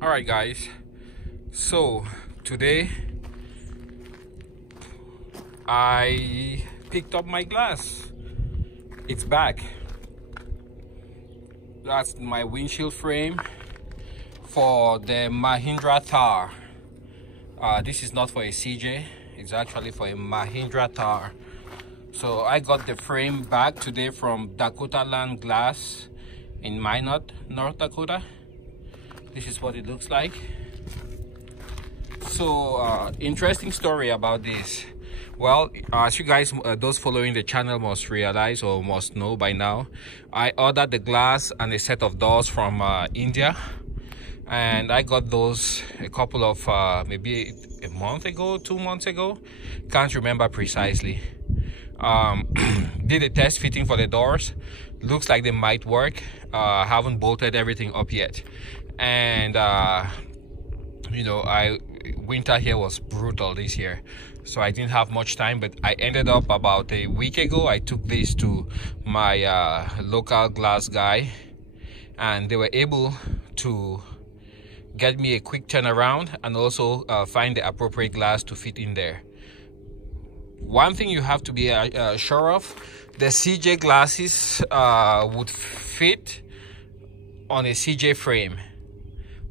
All right, guys, so today I picked up my glass. It's back. That's my windshield frame for the Mahindra Thar. This is not for a CJ, it's actually for a Mahindra Thar. So I got the frame back today from Dakotaland Glass in Minot, North Dakota. This is what it looks like. So interesting story about this. Well, as you guys, those following the channel must realize or must know by now, I ordered the glass and a set of doors from India, and I got those a couple of maybe a month ago, 2 months ago, can't remember precisely. Did a test fitting for the doors. Looks like they might work. Haven't bolted everything up yet, and you know, winter here was brutal this year, so I didn't have much time. But I ended up about a week ago, I took this to my local glass guy, and they were able to get me a quick turnaround and also find the appropriate glass to fit in there. One thing you have to be sure of, the CJ glasses would fit on a CJ frame,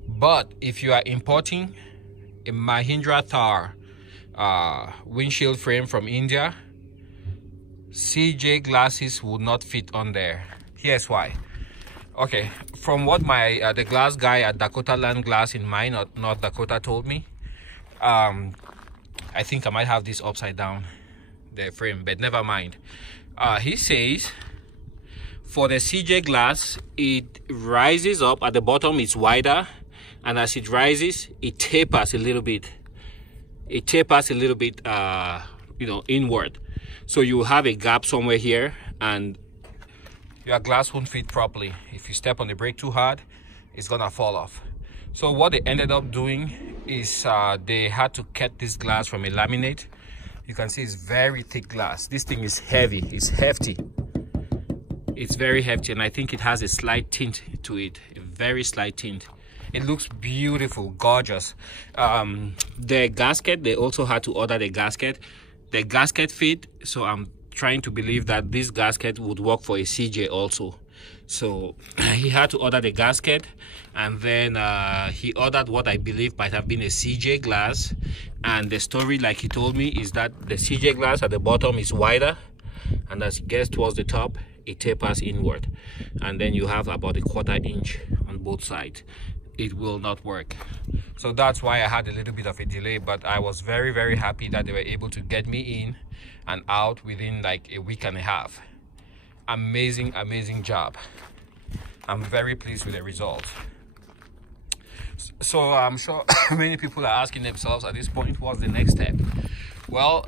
but if you are importing a Mahindra Thar windshield frame from India, CJ glasses would not fit on there. Here's why. Okay, from what my the glass guy at Dakotaland Glass in Minot, North Dakota told me, I think I might have this upside down, the frame, but never mind. He says for the CJ glass, it rises up at the bottom, it's wider, and as it rises, it tapers a little bit. It tapers a little bit, you know, inward. So you have a gap somewhere here, and your glass won't fit properly. If you step on the brake too hard, it's gonna fall off. So what they ended up doing is they had to cut this glass from a laminate. You can see it's very thick glass. This thing is heavy, it's hefty. It's very hefty, and I think it has a slight tint to it, a very slight tint. It looks beautiful, gorgeous. The gasket, they also had to order the gasket. The gasket fit, so I'm trying to believe that this gasket would work for a CJ also. So he had to order the gasket, and then he ordered what I believe might have been a CJ glass. And the story, like he told me, is that the CJ glass at the bottom is wider, and as it gets towards the top, it tapers inward, and then you have about a 1/4 inch on both sides. It will not work. So that's why I had a little bit of a delay, but I was very, very happy that they were able to get me in and out within like a week and a half. Amazing, amazing job. I'm very pleased with the results. So I'm sure many people are asking themselves at this point, what's the next step? Well,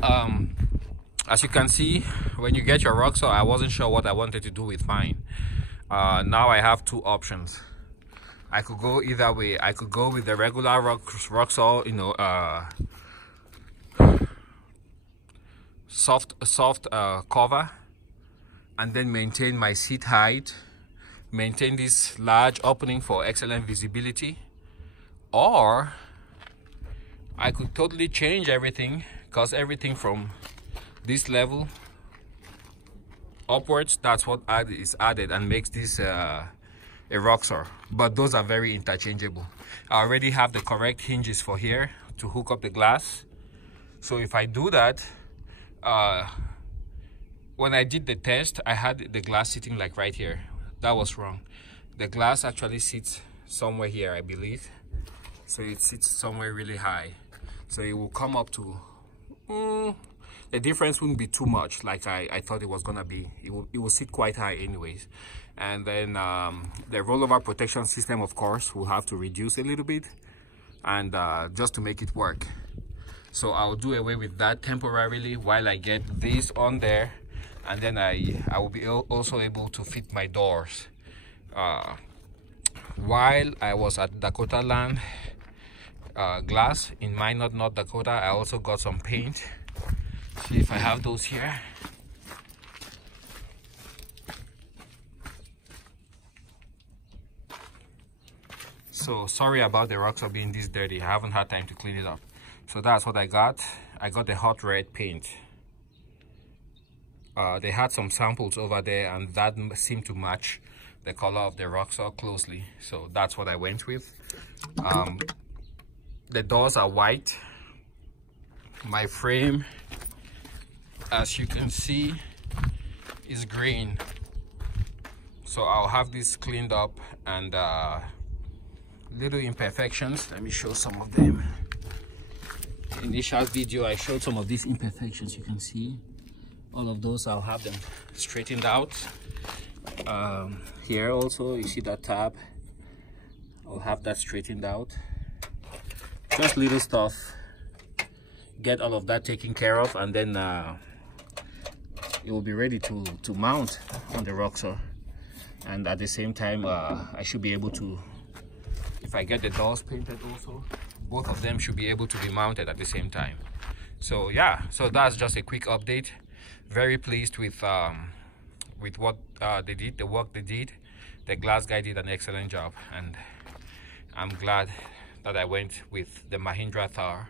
as you can see, when you get your ROXOR, I wasn't sure what I wanted to do with mine. Now I have two options. I could go either way. I could go with the regular ROXOR, you know, soft cover, and then maintain my seat height, maintain this large opening for excellent visibility. Or I could totally change everything, because everything from this level upwards, that's what is added and makes this a ROXOR. But those are very interchangeable. I already have the correct hinges for here to hook up the glass. So if I do that, when I did the test, I had the glass sitting like right here. That was wrong. The glass actually sits somewhere here, I believe. So it sits somewhere really high. So it will come up to, the difference wouldn't be too much like I thought it was gonna be. It will sit quite high anyways. And then the rollover protection system, of course, will have to reduce a little bit, and just to make it work. So I'll do away with that temporarily while I get this on there, and then I will be also able to fit my doors. While I was at Dakotaland Glass in Minot, North Dakota, I also got some paint. See if I have those here. so sorry about the ROXOR being this dirty. I haven't had time to clean it up. So that's what I got. I got the hot red paint. They had some samples over there, and that seemed to match the color of the ROXOR closely, so that's what I went with. The doors are white. My frame, as you can see, is green, so I'll have this cleaned up, and little imperfections. Let me show some of them. Initial video I showed some of these imperfections. You can see all of those. I'll have them straightened out. Here also you see that tab, I'll have that straightened out. Just little stuff, get all of that taken care of, and then it will be ready to mount on the ROXOR. And at the same time I should be able to, if I get the doors painted also, both of them should be able to be mounted at the same time. So yeah, so that's just a quick update. Very pleased with what they did, the work they did. The glass guy did an excellent job, and I'm glad that I went with the Mahindra Thar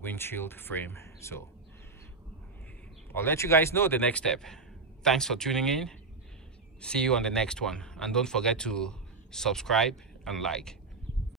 windshield frame. So I'll let you guys know the next step. Thanks for tuning in. See you on the next one, and don't forget to subscribe and like.